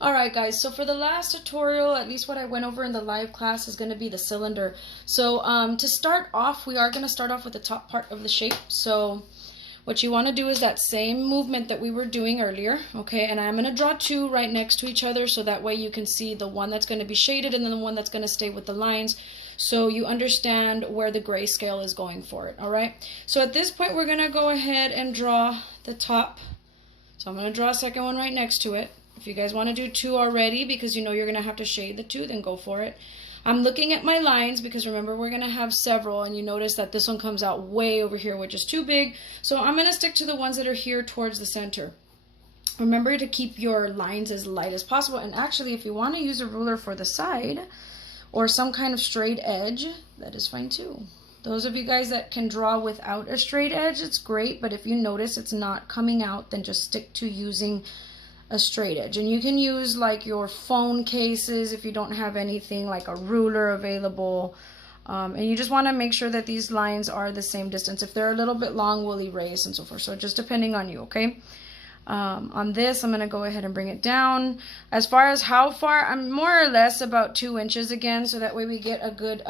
Alright guys, so for the last tutorial, at least what I went over in the live class is going to be the cylinder. So to start off, we are going to start off with the top part of the shape. So what you want to do is that same movement that we were doing earlier, okay? And I'm going to draw two right next to each other so that way you can see the one that's going to be shaded and then the one that's going to stay with the lines, so you understand where the grayscale is going for it, alright? So at this point, we're going to go ahead and draw the top. So I'm going to draw a second one right next to it. If you guys want to do two already because you know you're going to have to shade the two, then go for it. I'm looking at my lines because remember we're going to have several, and you notice that this one comes out way over here, which is too big. So I'm going to stick to the ones that are here towards the center. Remember to keep your lines as light as possible. And actually, if you want to use a ruler for the side or some kind of straight edge, that is fine too. Those of you guys that can draw without a straight edge, it's great. But if you notice it's not coming out, then just stick to using a straight edge. And you can use like your phone cases if you don't have anything like a ruler available, and you just want to make sure that these lines are the same distance. If they're a little bit long, we'll erase and so forth. So just depending on you, okay? On this, I'm going to go ahead and bring it down. As far as how far, I'm more or less about 2 inches again, so that way we get a good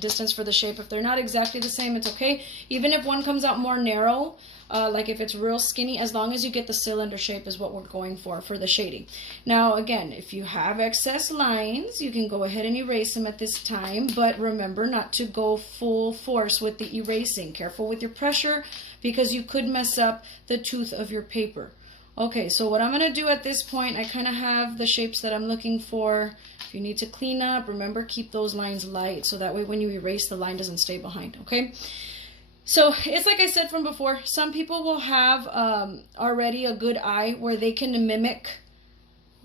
distance for the shape. If they're not exactly the same, it's okay. Even if one comes out more narrow, like if it's real skinny, as long as you get the cylinder shape is what we're going for the shading. Now again, if you have excess lines, you can go ahead and erase them at this time, but remember not to go full force with the erasing. Careful with your pressure because you could mess up the tooth of your paper. Okay, so what I'm going to do at this point, I kind of have the shapes that I'm looking for. If you need to clean up, remember keep those lines light so that way when you erase, the line doesn't stay behind, okay? So it's like I said from before, some people will have already a good eye where they can mimic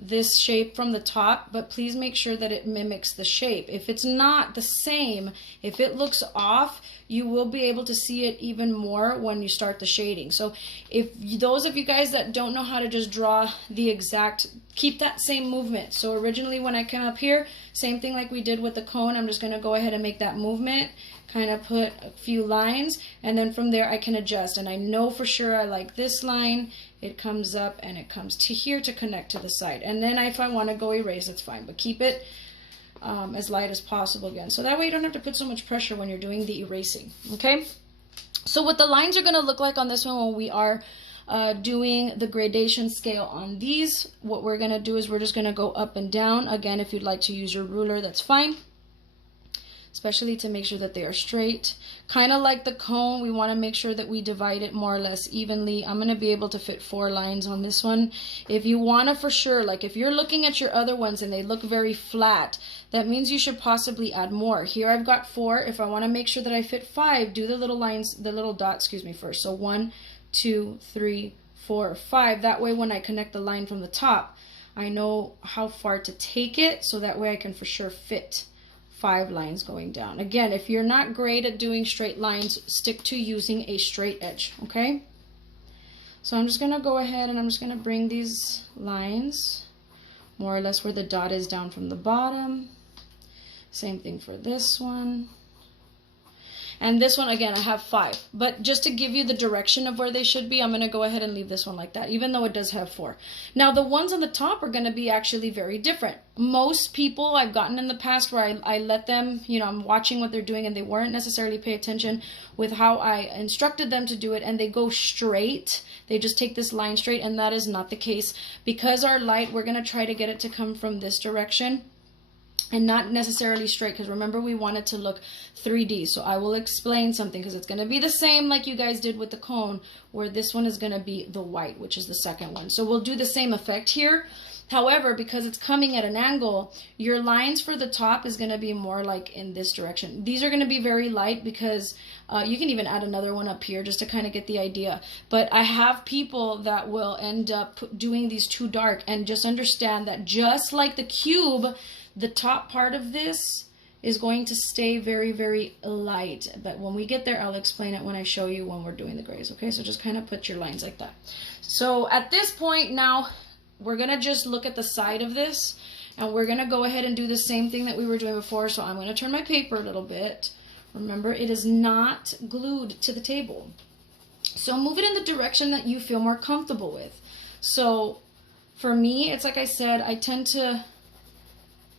this shape from the top, but please make sure that it mimics the shape. If it's not the same, if it looks off, you will be able to see it even more when you start the shading. So if those of you guys that don't know how to just draw the exact, keep that same movement. So originally when I came up here, same thing like we did with the cone, I'm just going to go ahead and make that movement, kind of put a few lines, and then from there I can adjust. And I know for sure I like this line. It comes up and it comes to here to connect to the side. And then if I want to go erase, it's fine. But keep it as light as possible again. So that way you don't have to put so much pressure when you're doing the erasing. Okay? So what the lines are going to look like on this one when we are doing the gradation scale on these, what we're going to do is we're just going to go up and down. Again, if you'd like to use your ruler, that's fine. Especially to make sure that they are straight. Kind of like the cone, we want to make sure that we divide it more or less evenly. I'm going to be able to fit 4 lines on this one. If you want to for sure, like if you're looking at your other ones and they look very flat, that means you should possibly add more. Here I've got 4. If I want to make sure that I fit 5, do the little lines, the little dots, excuse me, first. So 1, 2, 3, 4, 5. That way when I connect the line from the top, I know how far to take it, so that way I can for sure fit 5 lines going down. Again, if you're not great at doing straight lines, stick to using a straight edge, okay? So I'm just going to go ahead and I'm just going to bring these lines more or less where the dot is down from the bottom. Same thing for this one. And this one, again, I have 5. But just to give you the direction of where they should be, I'm going to go ahead and leave this one like that, even though it does have 4. Now, the ones on the top are going to be actually very different. Most people I've gotten in the past where I let them, you know, I'm watching what they're doing and they weren't necessarily pay attention with how I instructed them to do it, and they go straight. They just take this line straight, and that is not the case. Because our light, we're going to try to get it to come from this direction and not necessarily straight, because remember we want it to look 3D. So I will explain something because it's going to be the same like you guys did with the cone, where this one is going to be the white, which is the second one. So we'll do the same effect here. However, because it's coming at an angle, your lines for the top is going to be more like in this direction. These are going to be very light because you can even add another one up here just to kind of get the idea. But I have people that will end up doing these too dark, and just understand that just like the cube, the top part of this is going to stay very, very light. But when we get there, I'll explain it when I show you when we're doing the grays. Okay, so just kind of put your lines like that. So at this point now, we're going to just look at the side of this, and we're going to go ahead and do the same thing that we were doing before. So I'm going to turn my paper a little bit. Remember, it is not glued to the table. So move it in the direction that you feel more comfortable with. So For me, it's like I said, I tend to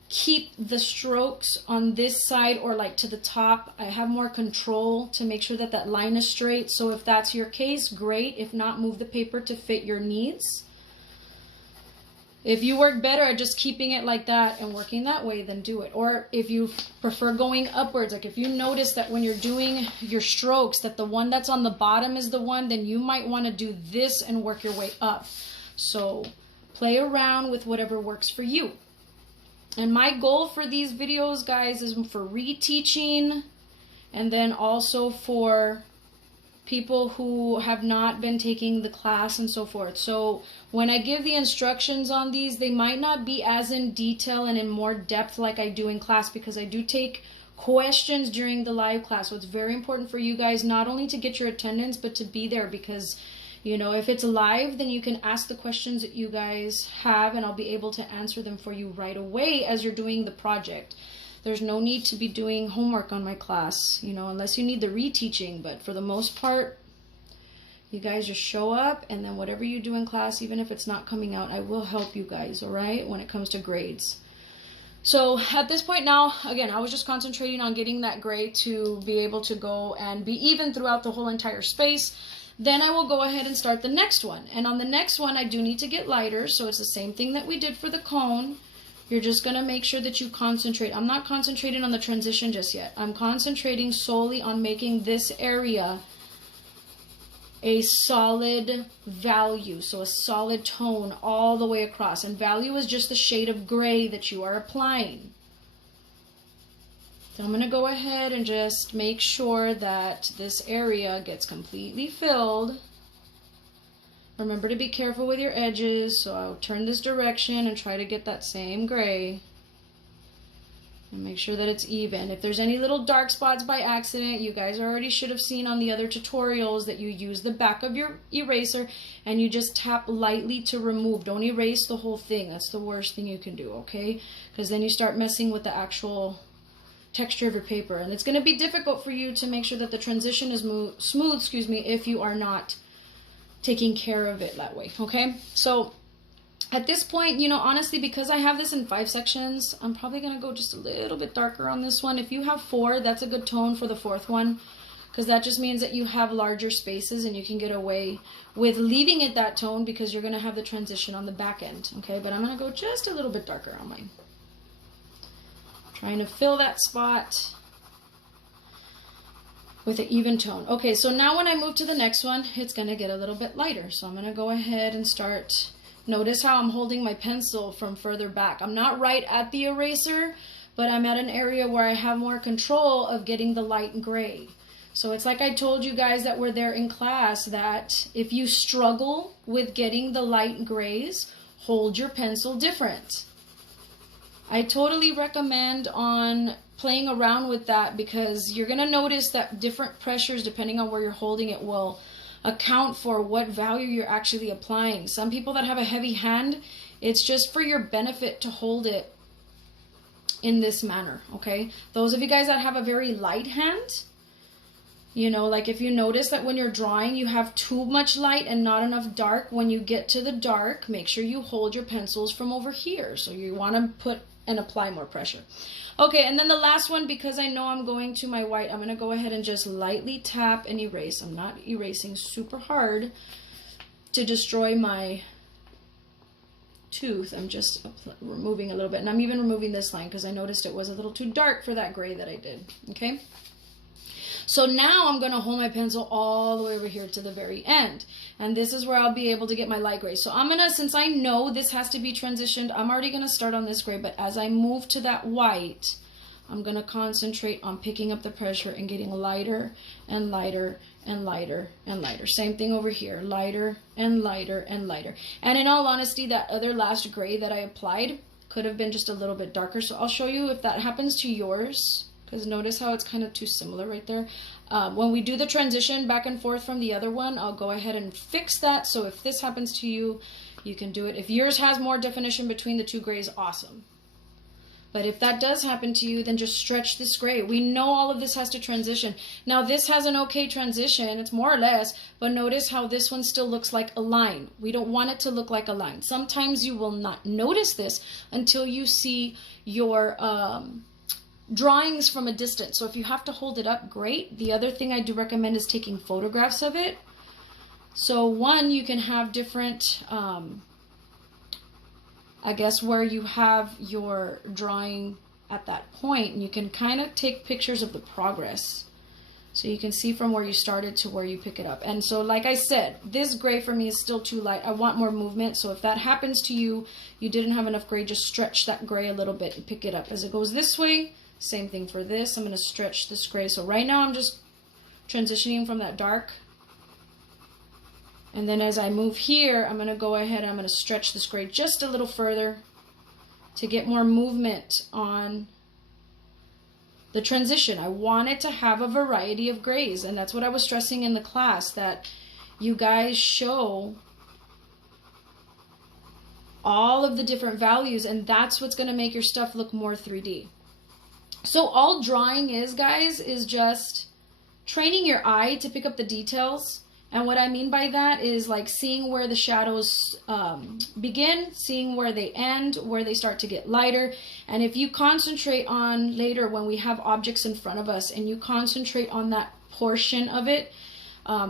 keep the strokes on this side or like to the top. I have more control to make sure that that line is straight. So if that's your case, great. If not, move the paper to fit your needs. If you work better at just keeping it like that and working that way, then do it. Or if you prefer going upwards, like if you notice that when you're doing your strokes that the one that's on the bottom is the one, then you might want to do this and work your way up. So play around with whatever works for you. And my goal for these videos, guys, is for reteaching, and then also for people who have not been taking the class and so forth. So when I give the instructions on these, they might not be as in detail and in more depth like I do in class, because I do take questions during the live class. So it's very important for you guys not only to get your attendance, but to be there, because you know, if it's live, then you can ask the questions that you guys have and I'll be able to answer them for you right away as you're doing the project. There's no need to be doing homework on my class, you know, unless you need the reteaching. But for the most part, you guys just show up, and then whatever you do in class, even if it's not coming out, I will help you guys, all right, when it comes to grades. So at this point now, again, I was just concentrating on getting that grade to be able to go and be even throughout the whole entire space. Then I will go ahead and start the next one. And on the next one, I do need to get lighter. So it's the same thing that we did for the cone. You're just going to make sure that you concentrate. I'm not concentrating on the transition just yet. I'm concentrating solely on making this area a solid value. So a solid tone all the way across. And value is just the shade of gray that you are applying. So I'm going to go ahead and just make sure that this area gets completely filled. Remember to be careful with your edges, so I'll turn this direction and try to get that same gray. And make sure that it's even. If there's any little dark spots by accident, you guys already should have seen on the other tutorials that you use the back of your eraser and you just tap lightly to remove. Don't erase the whole thing. That's the worst thing you can do, okay? Because then you start messing with the actual texture of your paper. And it's going to be difficult for you to make sure that the transition is smooth, if you are not taking care of it that way, okay? So at this point, you know, honestly, because I have this in 5 sections, I'm probably going to go just a little bit darker on this one. If you have 4, that's a good tone for the 4th one, because that just means that you have larger spaces and you can get away with leaving it that tone because you're going to have the transition on the back end, okay? But I'm going to go just a little bit darker on mine. Trying to fill that spot with an even tone. Okay, so now when I move to the next one, it's going to get a little bit lighter. So I'm going to go ahead and start. Notice how I'm holding my pencil from further back. I'm not right at the eraser, but I'm at an area where I have more control of getting the light gray. So it's like I told you guys that were there in class, that if you struggle with getting the light grays, hold your pencil different. I totally recommend on playing around with that, because you're going to notice that different pressures, depending on where you're holding it, will account for what value you're actually applying. Some people that have a heavy hand, it's just for your benefit to hold it in this manner, okay? Those of you guys that have a very light hand, you know, like if you notice that when you're drawing you have too much light and not enough dark, when you get to the dark, make sure you hold your pencils from over here. So you want to put and apply more pressure. Okay, and then the last one, because I know I'm going to my white, I'm going to go ahead and just lightly tap and erase. I'm not erasing super hard to destroy my tooth. I'm just removing a little bit. And I'm even removing this line because I noticed it was a little too dark for that gray that I did. Okay? So now I'm going to hold my pencil all the way over here to the very end. And this is where I'll be able to get my light gray. So I'm going to, since I know this has to be transitioned, I'm already going to start on this gray. But as I move to that white, I'm going to concentrate on picking up the pressure and getting lighter and lighter and lighter and lighter. Same thing over here, lighter and lighter and lighter. And in all honesty, that other last gray that I applied could have been just a little bit darker. So I'll show you if that happens to yours. Because notice how it's kind of too similar right there. When we do the transition back and forth from the other one, I'll go ahead and fix that. So if this happens to you, you can do it. If yours has more definition between the two grays, awesome. But if that does happen to you, then just stretch this gray. We know all of this has to transition. Now this has an okay transition, it's more or less, but notice how this one still looks like a line. We don't want it to look like a line. Sometimes you will not notice this until you see your drawings from a distance. So if you have to hold it up, great. The other thing I do recommend is taking photographs of it. So one, you can have different, I guess, where you have your drawing at that point, and you can kind of take pictures of the progress. So you can see from where you started to where you pick it up. And so like I said, this gray for me is still too light. I want more movement. So if that happens to you, you didn't have enough gray, just stretch that gray a little bit and pick it up. As it goes this way, same thing for this. I'm going to stretch this gray. So right now I'm just transitioning from that dark. And then as I move here, I'm going to go ahead and I'm going to stretch this gray just a little further to get more movement on the transition. I wanted to have a variety of grays, and that's what I was stressing in the class, that you guys show all of the different values, and that's what's going to make your stuff look more 3D. So all drawing is, guys, is just training your eye to pick up the details. And what I mean by that is like seeing where the shadows begin, seeing where they end, where they start to get lighter. And if you concentrate on later when we have objects in front of us and you concentrate on that portion of it,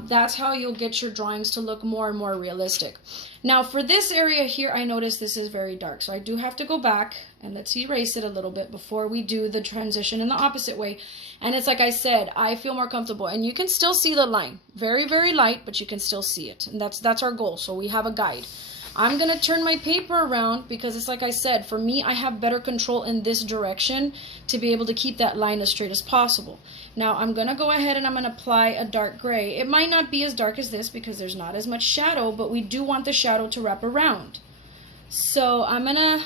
that's how you'll get your drawings to look more and more realistic. Now for this area here, I notice this is very dark. So I do have to go back and let's erase it a little bit before we do the transition in the opposite way. And it's like I said, I feel more comfortable, and you can still see the line. Very, very light, but you can still see it. And that's our goal. So we have a guide. I'm going to turn my paper around because it's like I said, for me, I have better control in this direction to be able to keep that line as straight as possible. Now I'm going to go ahead and I'm going to apply a dark gray. It might not be as dark as this because there's not as much shadow, but we do want the shadow to wrap around. So I'm going to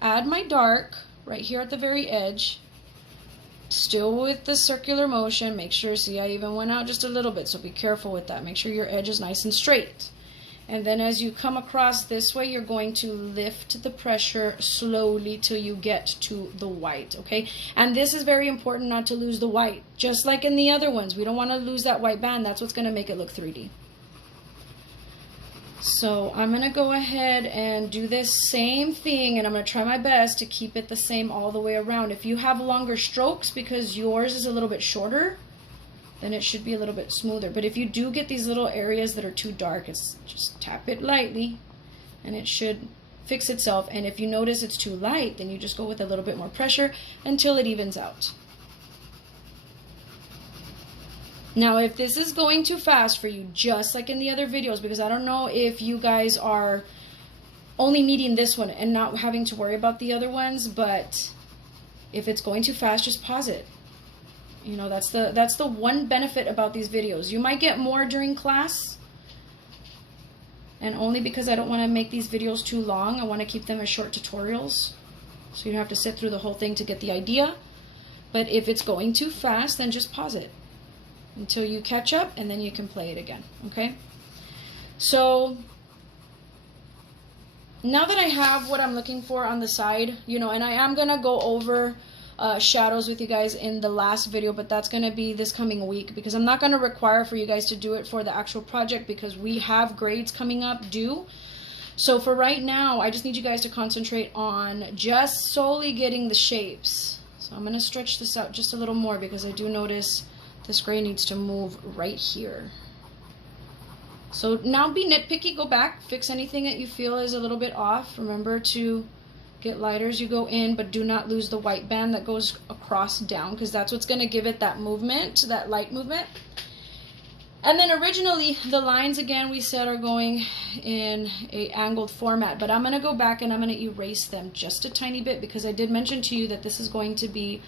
add my dark right here at the very edge, still with the circular motion. Make sure, see, I even went out just a little bit, so be careful with that. Make sure your edge is nice and straight. And then as you come across this way, you're going to lift the pressure slowly till you get to the white, okay? And this is very important not to lose the white. Just like in the other ones, we don't want to lose that white band. That's what's going to make it look 3D. So I'm going to go ahead and do this same thing, and I'm going to try my best to keep it the same all the way around. If you have longer strokes because yours is a little bit shorter, then it should be a little bit smoother. But if you do get these little areas that are too dark, it's just tap it lightly and it should fix itself. And if you notice it's too light, then you just go with a little bit more pressure until it evens out. Now, if this is going too fast for you, just like in the other videos, because I don't know if you guys are only needing this one and not having to worry about the other ones, but if it's going too fast, just pause it. You know, that's the one benefit about these videos. You might get more during class, and only because I don't want to make these videos too long, I want to keep them as short tutorials, so you don't have to sit through the whole thing to get the idea. But if it's going too fast, then just pause it until you catch up, and then you can play it again, okay? So now that I have what I'm looking for on the side, you know, and I am going to go over shadows with you guys in the last video, but that's going to be this coming week, because I'm not going to require for you guys to do it for the actual project because we have grades coming up due. So for right now, I just need you guys to concentrate on just solely getting the shapes. So I'm going to stretch this out just a little more because I do notice this gray needs to move right here. So now be nitpicky, go back, fix anything that you feel is a little bit off. Remember to get lighter as you go in, but do not lose the white band that goes across down, because that's what's going to give it that movement, that light movement. And then originally the lines, again, we said are going in a angled format, but I'm going to go back and I'm going to erase them just a tiny bit because I did mention to you that this is going to be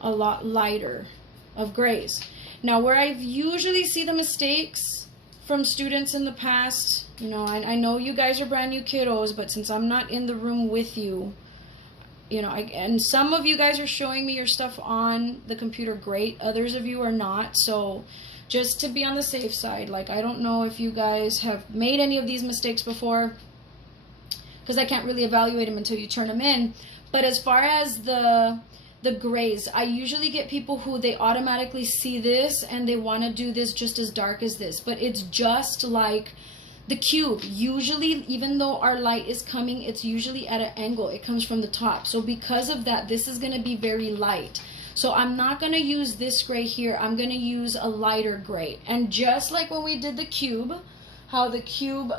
a lot lighter of grays. Now where I've usually see the mistakes from students in the past, you know, I know you guys are brand new kiddos, but since I'm not in the room with you, you know, and some of you guys are showing me your stuff on the computer, great. Others of you are not. So just to be on the safe side, like, I don't know if you guys have made any of these mistakes before, because I can't really evaluate them until you turn them in. But as far as the grays, I usually get people who they automatically see this and they want to do this just as dark as this, but it's just like the cube. Usually, even though our light is coming, it's usually at an angle. It comes from the top. So because of that, this is going to be very light. So I'm not going to use this gray here. I'm going to use a lighter gray. And just like when we did the cube, how the cube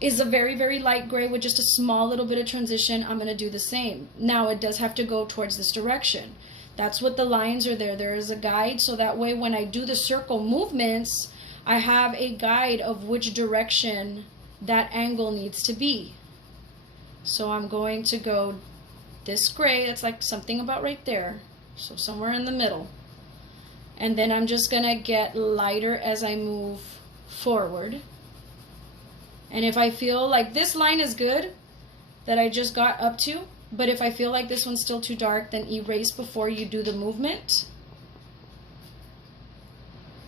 is a very, very light gray with just a small little bit of transition, I'm going to do the same. Now it does have to go towards this direction. That's what the lines are there. There is a guide, so that way when I do the circle movements, I have a guide of which direction that angle needs to be. So I'm going to go this gray, it's like something about right there, so somewhere in the middle. And then I'm just going to get lighter as I move forward. And if I feel like this line is good, that I just got up to, but if I feel like this one's still too dark, then erase before you do the movement.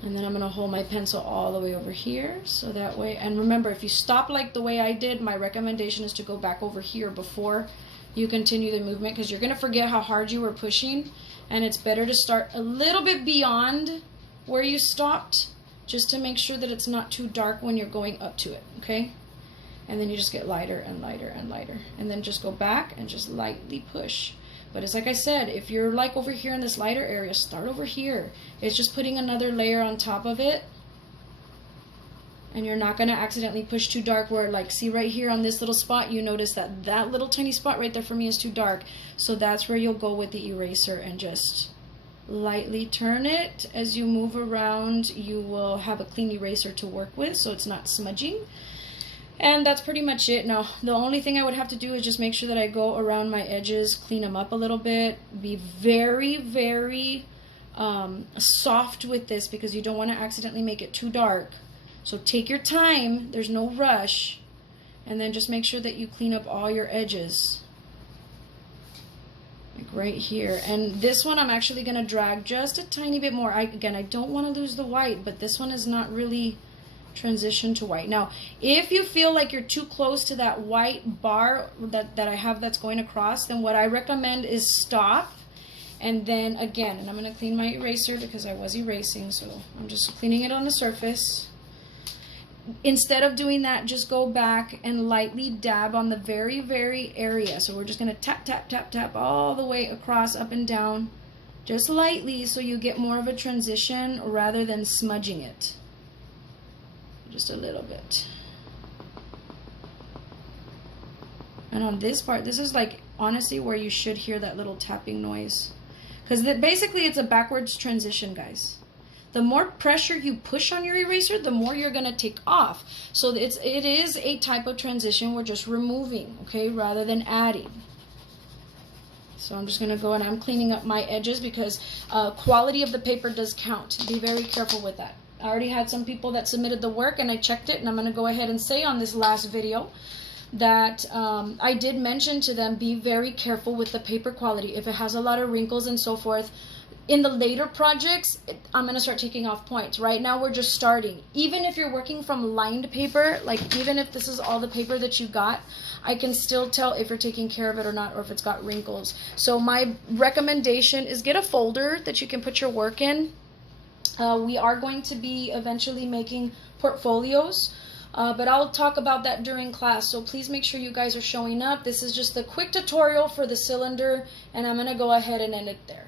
And then I'm going to hold my pencil all the way over here, so that way, and remember, if you stop like the way I did, my recommendation is to go back over here before you continue the movement, because you're going to forget how hard you were pushing, and it's better to start a little bit beyond where you stopped, just to make sure that it's not too dark when you're going up to it, okay? And then you just get lighter and lighter and lighter. And then just go back and just lightly push. But it's like I said, if you're like over here in this lighter area, start over here. It's just putting another layer on top of it. And you're not going to accidentally push too dark where, like, see right here on this little spot, you notice that that little tiny spot right there for me is too dark. So that's where you'll go with the eraser and just lightly turn it. As you move around, you will have a clean eraser to work with, so it's not smudging. And that's pretty much it. Now, the only thing I would have to do is just make sure that I go around my edges, clean them up a little bit, be very, very soft with this, because you don't want to accidentally make it too dark. So take your time, there's no rush, and then just make sure that you clean up all your edges. Like right here. And this one I'm actually going to drag just a tiny bit more. Again, I don't want to lose the white, but this one is not really transition to white. Now, if you feel like you're too close to that white bar that I have that's going across, then what I recommend is stop. And then again, and I'm going to clean my eraser because I was erasing, so I'm just cleaning it on the surface. Instead of doing that, just go back and lightly dab on the very, very area. So we're just going to tap, tap, tap, tap all the way across, up and down, just lightly, so you get more of a transition rather than smudging it. Just a little bit. And on this part, this is like honestly where you should hear that little tapping noise, because basically it's a backwards transition, guys. The more pressure you push on your eraser, the more you're going to take off. So it is a type of transition we're just removing, okay, rather than adding. So I'm just going to go and I'm cleaning up my edges, because quality of the paper does count. Be very careful with that. I already had some people that submitted the work and I checked it, and I'm going to go ahead and say on this last video that I did mention to them, be very careful with the paper quality. If it has a lot of wrinkles and so forth, in the later projects, I'm going to start taking off points. Right now, we're just starting. Even if you're working from lined paper, like even if this is all the paper that you got, I can still tell if you're taking care of it or not, or if it's got wrinkles. So my recommendation is get a folder that you can put your work in. We are going to be eventually making portfolios, but I'll talk about that during class, so please make sure you guys are showing up. This is just a quick tutorial for the cylinder, and I'm going to go ahead and end it there.